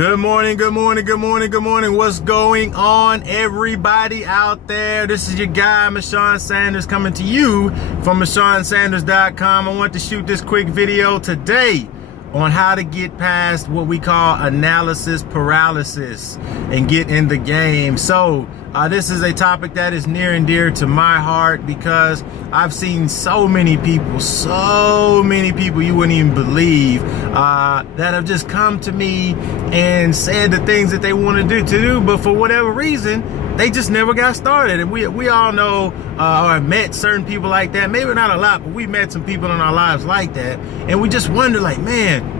Good morning, good morning, good morning, good morning. What's going on, everybody out there? This is your guy, Mashawn Sanders, coming to you from MashawnSanders.com. I want to shoot this quick video today on how to get past what we call analysis paralysis and get in the game. So this is a topic that is near and dear to my heart because I've seen so many people you wouldn't even believe that have just come to me and said the things that they want to do, but for whatever reason, they just never got started. And we all know or met certain people like that. Maybe not a lot, but we met some people in our lives like that. And we just wonder, like, man,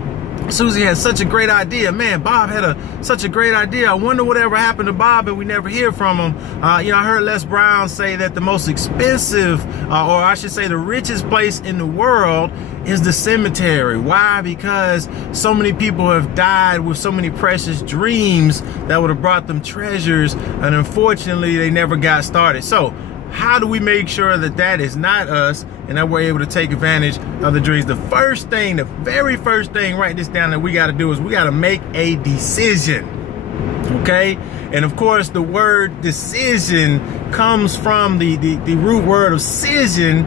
Susie had such a great idea. Man, Bob had such a great idea. I wonder whatever happened to Bob, and we never hear from him. I heard Les Brown say that the most expensive, or I should say the richest place in the world is the cemetery. Why? Because so many people have died with so many precious dreams that would have brought them treasures, and unfortunately, they never got started. So how do we make sure that that is not us and that we're able to take advantage of the dreams? The very first thing, write this down, that we got to do is we got to make a decision. Okay? And of course, the word decision comes from the root word of scission,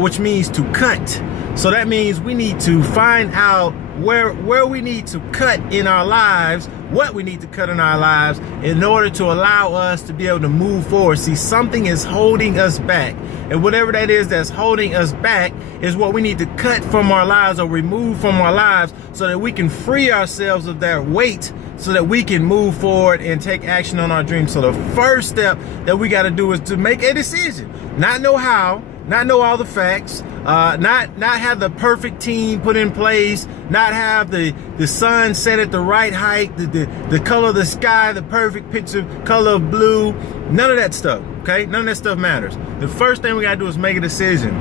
which means to cut. So that means we need to find out where we need to cut in our lives, what we need to cut in our lives in order to allow us to be able to move forward. See, something is holding us back. And whatever that is that's holding us back is what we need to cut from our lives or remove from our lives so that we can free ourselves of that weight so that we can move forward and take action on our dreams. So the first step that we got to do is to make a decision. Not know how, not know all the facts, not have the perfect team put in place, not have the sun set at the right height, the color of the sky, the perfect picture color of blue, none of that stuff, okay? None of that stuff matters. The first thing we gotta do is make a decision.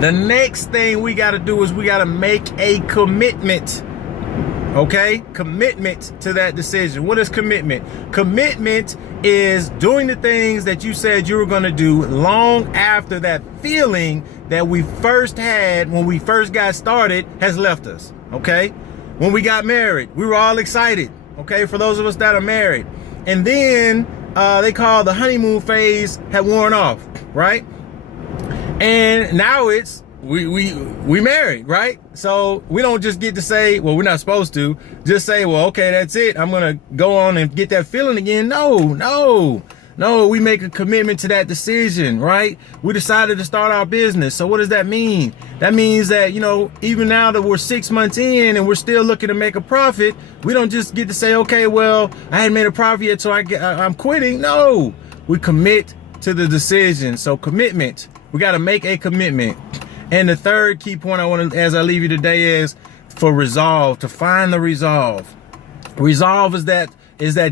The next thing we gotta do is we gotta make a commitment. Okay, commitment to that decision. What is commitment? Commitment is doing the things that you said you were going to do long after that feeling that we first had when we first got started has left us. Okay, when we got married, we were all excited. Okay, for those of us that are married, and then they call the honeymoon phase had worn off, right? And now it's we married, right? So we don't just get to say, well, we're not supposed to just say, well, okay, that's it, I'm gonna go on and get that feeling again. No, we make a commitment to that decision, right? We decided to start our business. So what does that mean? That means that, even now that we're 6 months in and we're still looking to make a profit, we don't just get to say, okay, well, I hadn't made a profit yet, so I'm quitting. No, we commit to the decision. So commitment, we got to make a commitment. And the third key point I want to, as I leave you today, is for resolve, to find the resolve. Resolve is that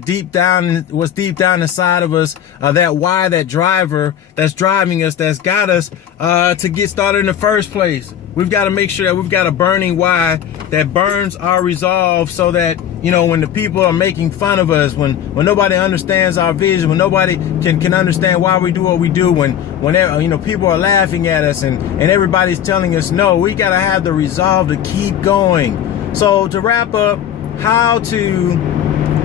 deep down, what's deep down inside of us, that why, that driver that's driving us, that's got us to get started in the first place. We've got to make sure that we've got a burning why that burns our resolve, so that, when the people are making fun of us, when nobody understands our vision, when nobody can understand why we do what we do, whenever people are laughing at us and everybody's telling us no, we got to have the resolve to keep going. So to wrap up, how to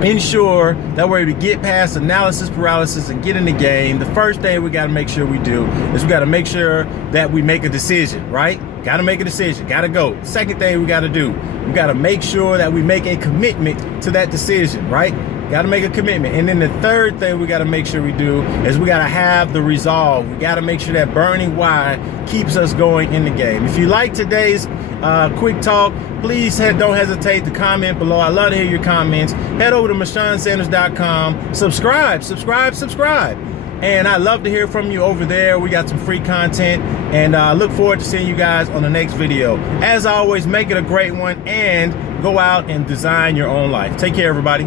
ensure that we're able to get past analysis paralysis and get in the game, the first thing we got to make sure we do is we got to make sure that we make a decision, right? Got to make a decision, got to go. Second thing we got to do, we got to make sure that we make a commitment to that decision, right? Got to make a commitment. And then the third thing we got to make sure we do is we got to have the resolve. We got to make sure that burning why keeps us going in the game. If you like today's quick talk, please don't hesitate to comment below. I love to hear your comments. Head over to MashawnSanders.com. Subscribe. And I love to hear from you over there. We got some free content, and look forward to seeing you guys on the next video. As always, make it a great one and go out and design your own life. Take care, everybody.